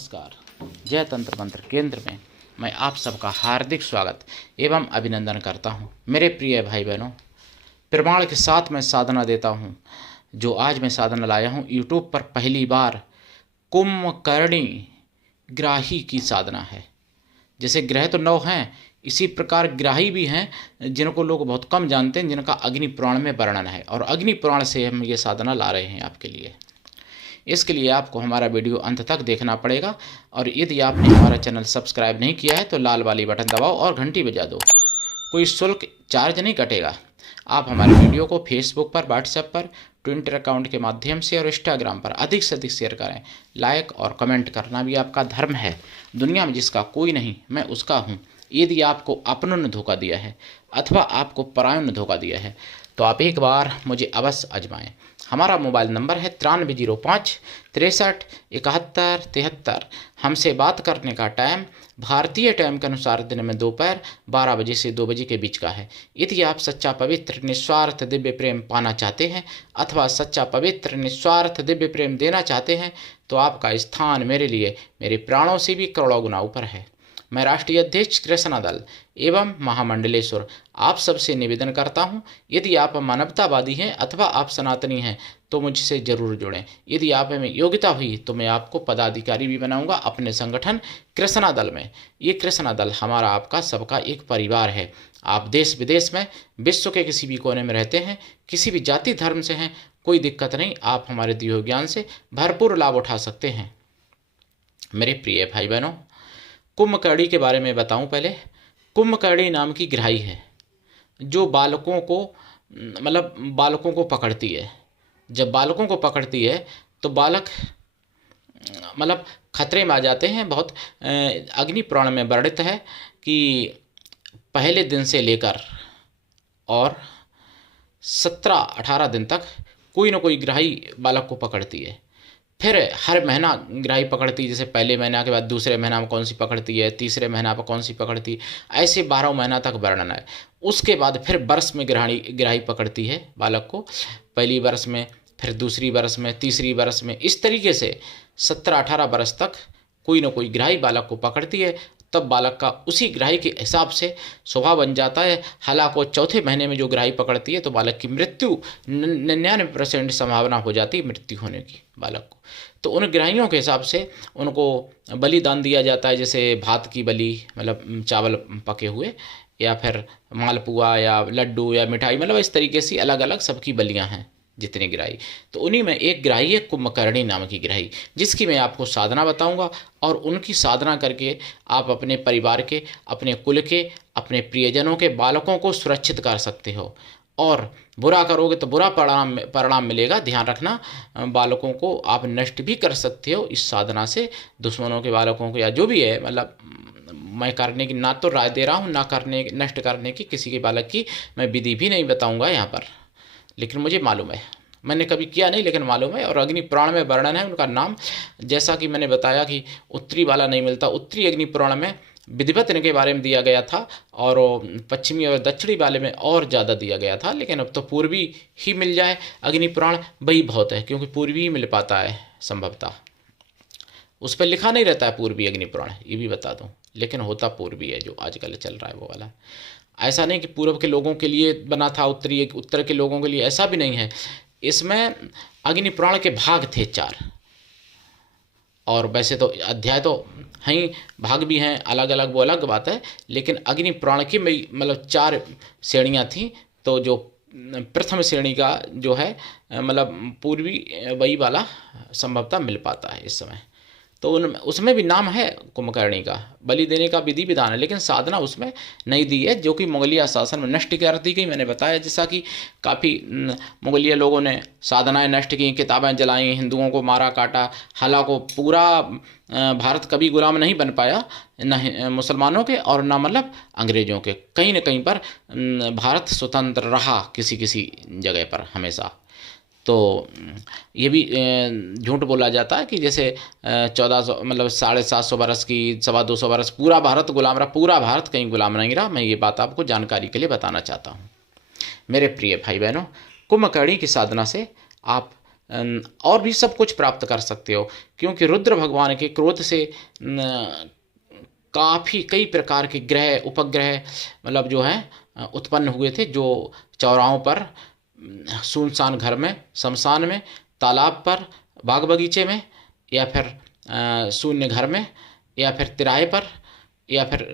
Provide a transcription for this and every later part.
नमस्कार। जय तंत्र मंत्र केंद्र में मैं आप सबका हार्दिक स्वागत एवं अभिनंदन करता हूं। मेरे प्रिय भाई बहनों, प्रमाण के साथ मैं साधना देता हूं। जो आज मैं साधना लाया हूं यूट्यूब पर पहली बार कुंभकर्णी ग्राही की साधना है। जैसे ग्रह तो 9 हैं, इसी प्रकार ग्राही भी हैं जिनको लोग बहुत कम जानते हैं, जिनका अग्नि पुराण में वर्णन है और अग्नि पुराण से हम ये साधना ला रहे हैं आपके लिए। इसके लिए आपको हमारा वीडियो अंत तक देखना पड़ेगा और यदि आपने हमारा चैनल सब्सक्राइब नहीं किया है तो लाल वाली बटन दबाओ और घंटी बजा दो। कोई शुल्क चार्ज नहीं कटेगा। आप हमारे वीडियो को फेसबुक पर, व्हाट्सएप पर, ट्विटर अकाउंट के माध्यम से और इंस्टाग्राम पर अधिक से अधिक शेयर करें। लाइक और कमेंट करना भी आपका धर्म है। दुनिया में जिसका कोई नहीं, मैं उसका हूँ। यदि आपको अपनों ने धोखा दिया है अथवा आपको परायों ने धोखा दिया है तो आप एक बार मुझे अवश्य आजमाएं। हमारा मोबाइल नंबर है 9305 63 71 73। हमसे बात करने का टाइम भारतीय टाइम के अनुसार दिन में दोपहर 12 बजे से 2 बजे के बीच का है। यदि आप सच्चा पवित्र निस्वार्थ दिव्य प्रेम पाना चाहते हैं अथवा सच्चा पवित्र निस्वार्थ दिव्य प्रेम देना चाहते हैं तो आपका स्थान मेरे लिए मेरे प्राणों से भी करोड़ों गुना ऊपर है। मैं राष्ट्रीय अध्यक्ष कृष्णा दल एवं महामंडलेश्वर आप सबसे निवेदन करता हूं, यदि आप मानवतावादी हैं अथवा आप सनातनी हैं तो मुझसे जरूर जुड़ें। यदि आप में योग्यता हुई तो मैं आपको पदाधिकारी भी बनाऊंगा अपने संगठन कृष्णा दल में। ये कृष्णा दल हमारा आपका सबका एक परिवार है। आप देश विदेश में, विश्व के किसी भी कोने में रहते हैं, किसी भी जाति धर्म से हैं, कोई दिक्कत नहीं। आप हमारे दिए हुए ज्ञान से भरपूर लाभ उठा सकते हैं। मेरे प्रिय भाई बहनों, कुंभकर्णी के बारे में बताऊं। पहले कुंभकर्णी नाम की ग्राही है जो बालकों को पकड़ती है। जब बालकों को पकड़ती है तो बालक खतरे में आ जाते हैं। बहुत अग्नि पुराण में वर्णित है कि पहले दिन से लेकर और 17-18 दिन तक कोई ना कोई ग्राही बालक को पकड़ती है। फिर हर महीना ग्राही पकड़ती है। जैसे पहले महीना के बाद दूसरे महीना में कौन सी पकड़ती है, तीसरे महीना पर कौन सी पकड़ती है, ऐसे 12 महीना तक वर्णन है। उसके बाद फिर वर्ष में ग्राही पकड़ती है बालक को। पहली वर्ष में, फिर दूसरी वर्ष में, तीसरी वर्ष में, इस तरीके से 17-18 वर्ष तक कोई ना कोई ग्राही बालक को पकड़ती है। तब बालक का उसी ग्राही के हिसाब से स्वभाव बन जाता है। हालांकि चौथे महीने में जो ग्राही पकड़ती है तो बालक की मृत्यु 99% संभावना हो जाती है मृत्यु होने की बालक को। तो उन ग्राहियों के हिसाब से उनको बलिदान दिया जाता है। जैसे भात की बलि, चावल पके हुए, या फिर मालपुआ या लड्डू या मिठाई, इस तरीके से अलग अलग सबकी बलियाँ हैं जितने ग्राही। तो उन्हीं में एक ग्राही है कुंभकर्णी नाम की ग्राही, जिसकी मैं आपको साधना बताऊंगा। और उनकी साधना करके आप अपने परिवार के, अपने कुल के, अपने प्रियजनों के, बालकों को सुरक्षित कर सकते हो। और बुरा करोगे तो बुरा परिणाम मिलेगा। ध्यान रखना, बालकों को आप नष्ट भी कर सकते हो इस साधना से। दुश्मनों के बालकों को या जो भी है, मैं करने की ना तो राय दे रहा हूँ, ना नष्ट करने की किसी के बालक की मैं विधि भी नहीं बताऊँगा यहाँ पर। लेकिन मुझे मालूम है, मैंने कभी किया नहीं लेकिन मालूम है। और अग्नि पुराण में वर्णन है उनका नाम। जैसा कि मैंने बताया कि उत्तरी वाला नहीं मिलता, उत्तरी अग्नि पुराण में विधिवत इनके बारे में दिया गया था और पश्चिमी और दक्षिणी वाले में और ज़्यादा दिया गया था। लेकिन अब तो पूर्वी ही मिल जाए अग्नि पुराण, वही बहुत है, क्योंकि पूर्वी ही मिल पाता है संभवतः। उस पर लिखा नहीं रहता है पूर्वी अग्नि पुराण, ये भी बता दूँ, लेकिन होता पूर्वी है जो आजकल चल रहा है वो वाला। ऐसा नहीं कि पूर्व के लोगों के लिए बना था, उत्तर के लोगों के लिए, ऐसा भी नहीं है। इसमें अग्नि पुराण के भाग थे 4। और वैसे तो अध्याय तो हैं ही, भाग भी हैं अलग अलग, वो अलग बात है। लेकिन अग्नि पुराण की 4 श्रेणियाँ थी। तो जो प्रथम श्रेणी का जो है पूर्वी वही वाला संभवतः मिल पाता है इस समय। तो उसमें भी नाम है कुंभकर्णी का, बलि देने का विधि विधान है, लेकिन साधना उसमें नहीं दी है, जो कि मुगलिया शासन में नष्ट कर दी गई। मैंने बताया जैसा कि काफ़ी मुगलिया लोगों ने साधनाएं नष्ट की, किताबें जलाई, हिंदुओं को मारा काटा। हालांकि पूरा भारत कभी गुलाम नहीं बन पाया, न मुसलमानों के और न अंग्रेजों के। कहीं न कहीं पर भारत स्वतंत्र रहा किसी किसी जगह पर हमेशा। तो ये भी झूठ बोला जाता है कि जैसे 1400 750 बरस की, 225 बरस पूरा भारत गुलाम रहा। पूरा भारत कहीं गुलाम नहीं रहा। मैं ये बात आपको जानकारी के लिए बताना चाहता हूँ। मेरे प्रिय भाई बहनों, कुंभकर्णी की साधना से आप और भी सब कुछ प्राप्त कर सकते हो, क्योंकि रुद्र भगवान के क्रोध से काफ़ी कई प्रकार के ग्रह उपग्रह मतलब जो है उत्पन्न हुए थे, जो चौराहों पर, सुनसान घर में, शमशान में, तालाब पर, बाग बगीचे में, या फिर शून्य घर में, या फिर तिराहे पर, या फिर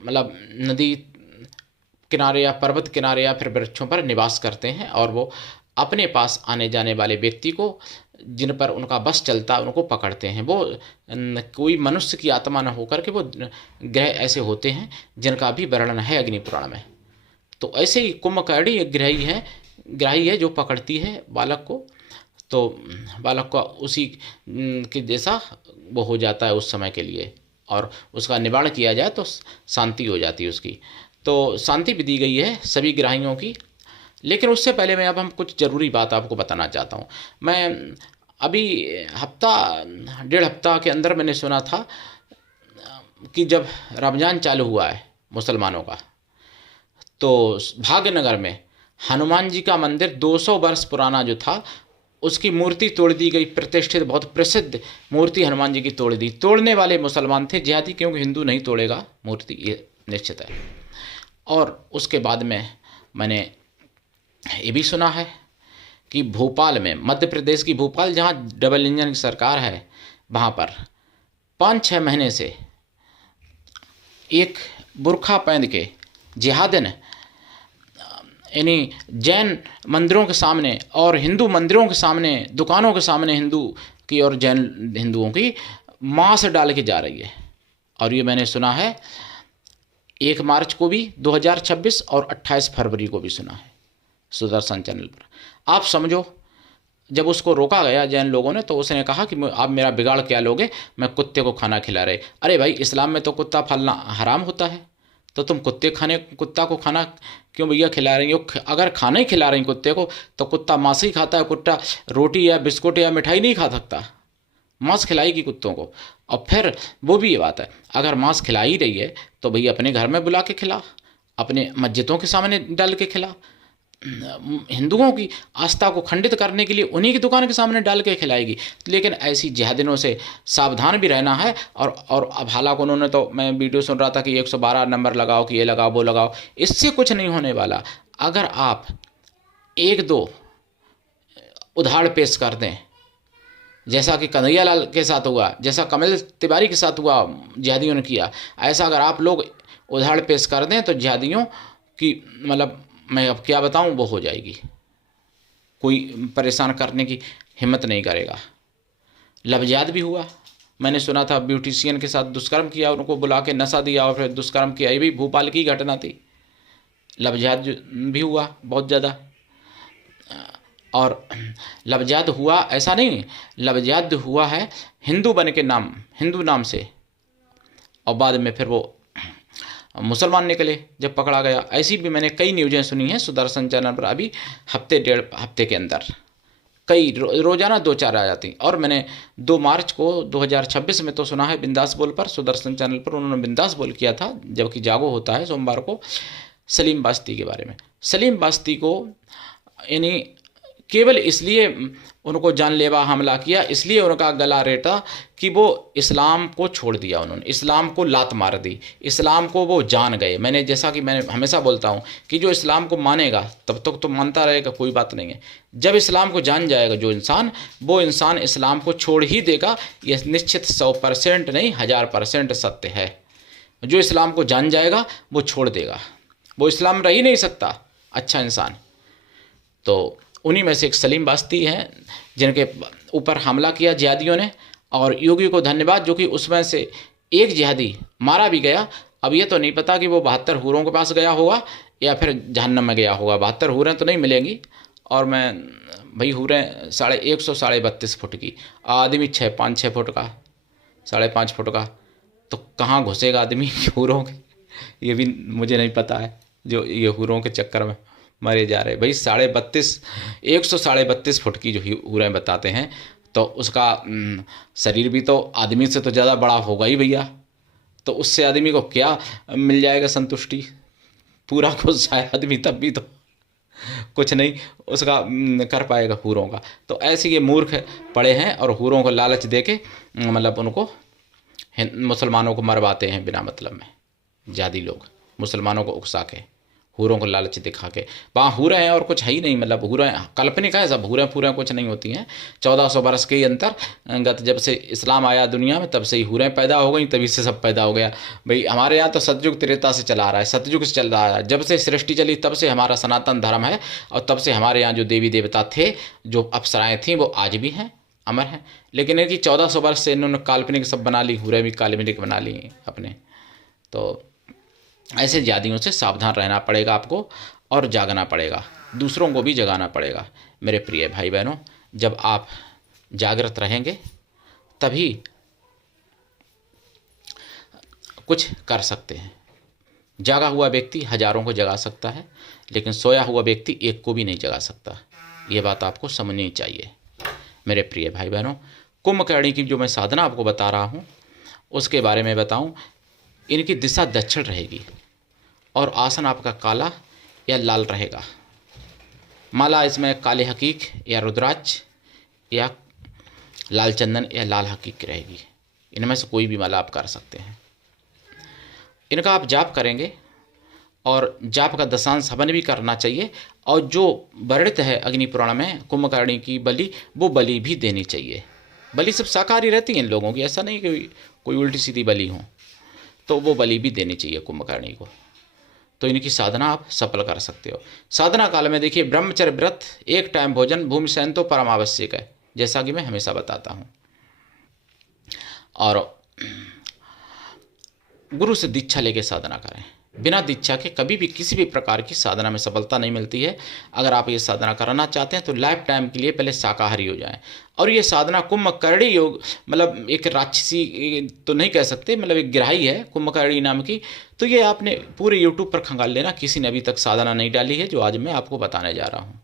मतलब नदी किनारे या पर्वत किनारे या फिर वृक्षों पर निवास करते हैं, और वो अपने पास आने जाने वाले व्यक्ति को, जिन पर उनका बस चलता है, उनको पकड़ते हैं। वो कोई मनुष्य की आत्मा न होकर के वो ग्रह ऐसे होते हैं जिनका भी वर्णन है अग्नि पुराण में। तो ऐसे ही कुंभकर्णी एक ग्राही है जो पकड़ती है बालक को, तो बालक को उसी के जैसा वो हो जाता है उस समय के लिए, और उसका निवारण किया जाए तो शांति हो जाती है उसकी। तो शांति भी दी गई है सभी ग्राहियों की। लेकिन उससे पहले मैं अब हम कुछ ज़रूरी बात आपको बताना चाहता हूँ। मैं अभी डेढ़ हफ्ता के अंदर मैंने सुना था कि जब रमज़ान चालू हुआ है मुसलमानों का, तो भाग्यनगर में हनुमान जी का मंदिर 200 वर्ष पुराना जो था, उसकी मूर्ति तोड़ दी गई। प्रतिष्ठित बहुत प्रसिद्ध मूर्ति हनुमान जी की तोड़ दी। तोड़ने वाले मुसलमान थे जिहादी, क्योंकि हिंदू नहीं तोड़ेगा मूर्ति, ये निश्चित है। और उसके बाद में मैंने ये भी सुना है कि भोपाल में, मध्य प्रदेश की भोपाल, जहाँ डबल इंजन की सरकार है, वहाँ पर 5-6 महीने से एक बुर्खा पहन के जिहादिन यानी जैन मंदिरों के सामने और हिंदू मंदिरों के सामने, दुकानों के सामने हिंदू की और जैन हिंदुओं की मांस डाल के जा रही है। और ये मैंने सुना है 1 मार्च को भी 2026 और 28 फरवरी को भी सुना है सुदर्शन चैनल पर। आप समझो, जब उसको रोका गया जैन लोगों ने, तो उसने कहा कि आप मेरा बिगाड़ क्या लोगे, मैं कुत्ते को खाना खिला रहे। अरे भाई, इस्लाम में तो कुत्ता पालना हराम होता है, तो तुम कुत्ता को खाना क्यों भैया खिला रही हो? अगर खाना ही खिला रही कुत्ते को, तो कुत्ता मांस ही खाता है। कुत्ता रोटी या बिस्कुट या मिठाई नहीं खा सकता, मांस खिलाएगी कुत्तों को। और फिर वो भी ये बात है, अगर मांस खिला ही रही है तो भैया अपने घर में बुला के खिला, अपने मस्जिदों के सामने डाल के खिला। हिंदुओं की आस्था को खंडित करने के लिए उन्हीं की दुकान के सामने डाल के खिलाएगी। लेकिन ऐसी जिहादिनों से सावधान भी रहना है। और अब हालांकि उन्होंने तो, मैं वीडियो सुन रहा था कि 112 नंबर लगाओ, कि ये लगाओ वो लगाओ, इससे कुछ नहीं होने वाला। अगर आप 1-2 उदाहरण पेश कर दें, जैसा कि कन्हैया लाल के साथ हुआ, जैसा कमल तिवारी के साथ हुआ, जिहादियों ने किया, ऐसा अगर आप लोग उदाहरण पेश कर दें तो जिहादियों की मतलब मैं अब क्या बताऊं, वो हो जाएगी। कोई परेशान करने की हिम्मत नहीं करेगा। लवजाद भी हुआ, मैंने सुना था ब्यूटिशियन के साथ दुष्कर्म किया, उनको बुला के नशा दिया और फिर दुष्कर्म किया। ये भी भोपाल की घटना थी। लवजाद भी हुआ बहुत ज़्यादा। और लवजाद हुआ ऐसा नहीं, लवजाद हुआ है हिंदू बन के नाम, हिंदू नाम से, और बाद में फिर वो मुसलमान निकले जब पकड़ा गया। ऐसी भी मैंने कई न्यूज़ें सुनी हैं सुदर्शन चैनल पर, अभी डेढ़ हफ्ते के अंदर कई रोजाना 2-4 आ जाती। और मैंने 2 मार्च को 2026 में तो सुना है बिंदास बोल पर, सुदर्शन चैनल पर उन्होंने बिंदास बोल किया था, जबकि जागो होता है सोमवार को, सलीम बास्ती के बारे में। सलीम बास्ती को यानी केवल इसलिए उनको जानलेवा हमला किया, इसलिए उनका गला रेटा कि वो इस्लाम को छोड़ दिया, उन्होंने इस्लाम को लात मार दी, इस्लाम को वो जान गए। मैंने जैसा कि मैंने हमेशा बोलता हूँ कि जो इस्लाम को मानेगा तब तक तो मानता रहेगा, कोई बात नहीं है। जब इस्लाम को जान जाएगा जो इंसान, वो इंसान इस्लाम को छोड़ ही देगा। यह निश्चित 100% नहीं 1000% सत्य है। जो इस्लाम को जान जाएगा वो छोड़ देगा, वो इस्लाम रह ही नहीं सकता अच्छा इंसान। तो उन्हीं में से एक सलीम बास्ती हैं जिनके ऊपर हमला किया जिहादियों ने। और योगी को धन्यवाद जो कि उसमें से एक जिहादी मारा भी गया। अब ये तो नहीं पता कि वो 72 हूरों के पास गया होगा या फिर जहन्नम में गया होगा। 72 हूरें तो नहीं मिलेंगी, और मैं भाई हूरें 132 फुट की, आदमी 5-6 फुट का, 5.5 फुट का, तो कहाँ घुसेगा आदमी हूरों के, ये भी मुझे नहीं पता है। जो ये हूरों के चक्कर में मरे जा रहे भाई, 132 फुट की जो हूरें बताते हैं, तो उसका शरीर भी तो आदमी से तो ज़्यादा बड़ा होगा ही भैया। तो उससे आदमी को क्या मिल जाएगा संतुष्टि, पूरा खुश है आदमी तब भी तो। कुछ नहीं उसका कर पाएगा हूरों का। तो ऐसे ये मूर्ख पड़े हैं और हूरों को लालच दे के मतलब उनको मुसलमानों को मरवाते हैं बिना मतलब में। जादी लोग मुसलमानों को उकसा के, हूरों को लालच दिखा के, वहाँ हूरें हैं और कुछ है ही नहीं, मतलब हूरें काल्पनिक है सब, हूरें पूरें कुछ नहीं होती हैं। 1400 बरस के अंतर्गत जब से इस्लाम आया दुनिया में तब से ही हूरें पैदा हो गई, तभी से सब पैदा हो गया। भाई हमारे यहाँ तो सतयुग त्रेता से चला आ रहा है, सतयुग से चल रहा है, जब से सृष्टि चली तब से हमारा सनातन धर्म है। और तब से हमारे यहाँ जो देवी देवता थे, जो अप्सराएँ थीं, वो आज भी हैं, अमर हैं। लेकिन इनकी 1400 वर्ष से इन्होंने काल्पनिक सब बना ली, हूरें भी काल्पनिक बना ली अपने। तो ऐसे जादियों से सावधान रहना पड़ेगा आपको और जागना पड़ेगा, दूसरों को भी जगाना पड़ेगा। मेरे प्रिय भाई बहनों, जब आप जागृत रहेंगे तभी कुछ कर सकते हैं। जागा हुआ व्यक्ति हजारों को जगा सकता है, लेकिन सोया हुआ व्यक्ति एक को भी नहीं जगा सकता। ये बात आपको समझनी चाहिए मेरे प्रिय भाई बहनों। कुंभकर्णी की जो मैं साधना आपको बता रहा हूँ उसके बारे में बताऊँ। इनकी दिशा दक्षिण रहेगी और आसन आपका काला या लाल रहेगा। माला इसमें काले हकीक या रुद्राक्ष या लाल चंदन या लाल हकीक की रहेगी। इनमें से कोई भी माला आप कर सकते हैं। इनका आप जाप करेंगे और जाप का दशांश हवन भी करना चाहिए। और जो वर्णित है अग्नि पुराण में कुंभकर्णी की बलि, वो बलि भी देनी चाहिए। बलि सब शाकाहारी रहती है इन लोगों की, ऐसा नहीं कि कोई उल्टी सीधी बलि हो, तो वो बलि भी देनी चाहिए कुंभकर्णी को। तो इनकी साधना आप सफल कर सकते हो। साधना काल में देखिए, ब्रह्मचर्य व्रत, एक टाइम भोजन, भूमि शयन तो परम आवश्यक है, जैसा कि मैं हमेशा बताता हूँ। और गुरु से दीक्षा लेके साधना करें। बिना दीक्षा के कभी भी किसी भी प्रकार की साधना में सफलता नहीं मिलती है। अगर आप ये साधना करना चाहते हैं तो लाइफ टाइम के लिए पहले शाकाहारी हो जाएं। और ये साधना कुंभकर्णी योग, मतलब एक राक्षसी तो नहीं कह सकते, मतलब एक ग्राही है कुंभकर्णी नाम की। तो ये आपने पूरे यूट्यूब पर खंगाल लेना, किसी ने अभी तक साधना नहीं डाली है जो आज मैं आपको बताने जा रहा हूँ।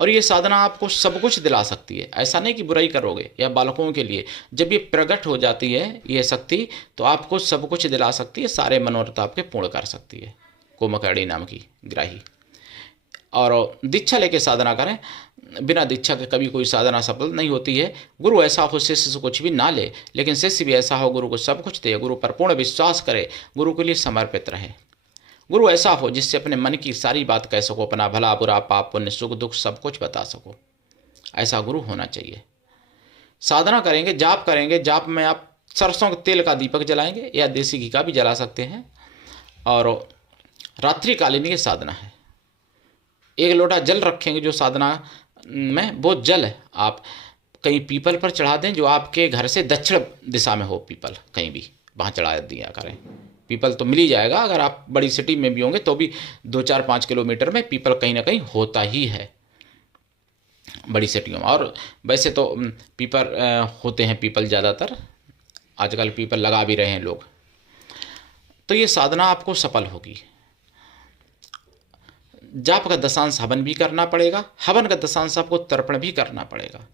और ये साधना आपको सब कुछ दिला सकती है, ऐसा नहीं कि बुराई करोगे। या बालकों के लिए जब ये प्रकट हो जाती है ये शक्ति, तो आपको सब कुछ दिला सकती है, सारे मनोरथ आपके पूर्ण कर सकती है कुंभकर्णी नाम की ग्राही। और दीक्षा लेके साधना करें। बिना दीक्षा के कभी कोई साधना सफल नहीं होती है। गुरु ऐसा हो शिष्य से कुछ भी ना ले, लेकिन शिष्य भी ऐसा हो गुरु को सब कुछ दे, गुरु पर पूर्ण विश्वास करे, गुरु के लिए समर्पित रहे। गुरु ऐसा हो जिससे अपने मन की सारी बात कह सको, अपना भला बुरा पाप पुण्य सुख दुख सब कुछ बता सको। ऐसा गुरु होना चाहिए। साधना करेंगे, जाप करेंगे। जाप में आप सरसों के तेल का दीपक जलाएंगे या देसी घी का भी जला सकते हैं। और रात्रिकालीन ये साधना है। एक लोटा जल रखेंगे जो साधना में, वो जल आप कहीं पीपल पर चढ़ा दें, जो आपके घर से दक्षिण दिशा में हो पीपल, कहीं भी वहाँ चढ़ा दिया करें। पीपल तो मिल ही जाएगा, अगर आप बड़ी सिटी में भी होंगे तो भी 2-4-5 किलोमीटर में पीपल कहीं ना कहीं होता ही है बड़ी सिटियों में। और वैसे तो पीपल होते हैं, पीपल ज़्यादातर आजकल पीपल लगा भी रहे हैं लोग। तो ये साधना आपको सफल होगी। जाप का दशांश हवन भी करना पड़ेगा, हवन का दशांश आपको तर्पण भी करना पड़ेगा,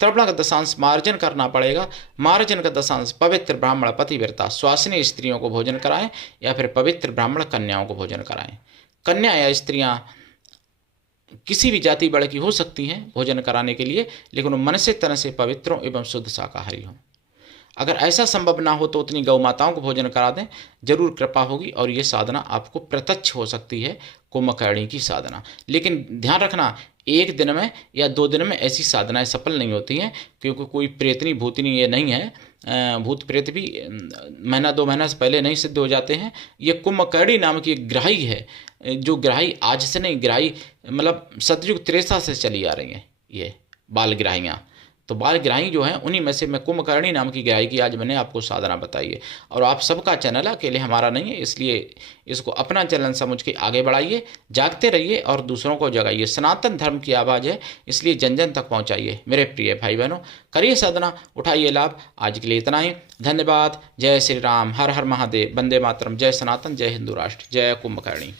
तर्पण का दशांश मार्जन करना पड़ेगा, मार्जन का दशांश पवित्र ब्राह्मण पतिव्रता स्वासिनी स्त्रियों को भोजन कराएं या फिर पवित्र ब्राह्मण कन्याओं को भोजन कराएं। कन्या या स्त्रियां किसी भी जाति वर्ग की हो सकती हैं भोजन कराने के लिए, लेकिन वो मन से तन से पवित्रों एवं शुद्ध शाकाहारी हों। अगर ऐसा संभव ना हो तो उतनी गौ माताओं को भोजन करा दें, जरूर कृपा होगी। और ये साधना आपको प्रत्यक्ष हो सकती है, कुंभकर्णी की साधना। लेकिन ध्यान रखना, एक दिन में या 2 दिन में ऐसी साधनाएं सफल नहीं होती हैं, क्योंकि कोई प्रेतनी भूतनी ये नहीं है। भूत प्रेत भी महीना 2 महीना से पहले नहीं सिद्ध हो जाते हैं। ये कुंभकर्णी नाम की एक ग्राही है, जो ग्राही आज से नहीं, ग्राही मतलब सतयुग त्रेता से चली आ रही हैं ये बाल ग्राहियाँ। तो बाल ग्राही जो हैं उन्हीं में से मैं कुंभकर्णी नाम की ग्राही की आज मैंने आपको साधना बताई है। और आप सबका चैनल है, अकेले हमारा नहीं है, इसलिए इसको अपना चैनल समझ के आगे बढ़ाइए, जागते रहिए और दूसरों को जगाइए। सनातन धर्म की आवाज़ है, इसलिए जन जन तक पहुंचाइए। मेरे प्रिय भाई बहनों, करिए साधना, उठाइए लाभ। आज के लिए इतना ही, धन्यवाद। जय श्री राम, हर हर महादेव, वंदे मातरम, जय सनातन, जय हिंदू राष्ट्र, जय कुंभकर्णी।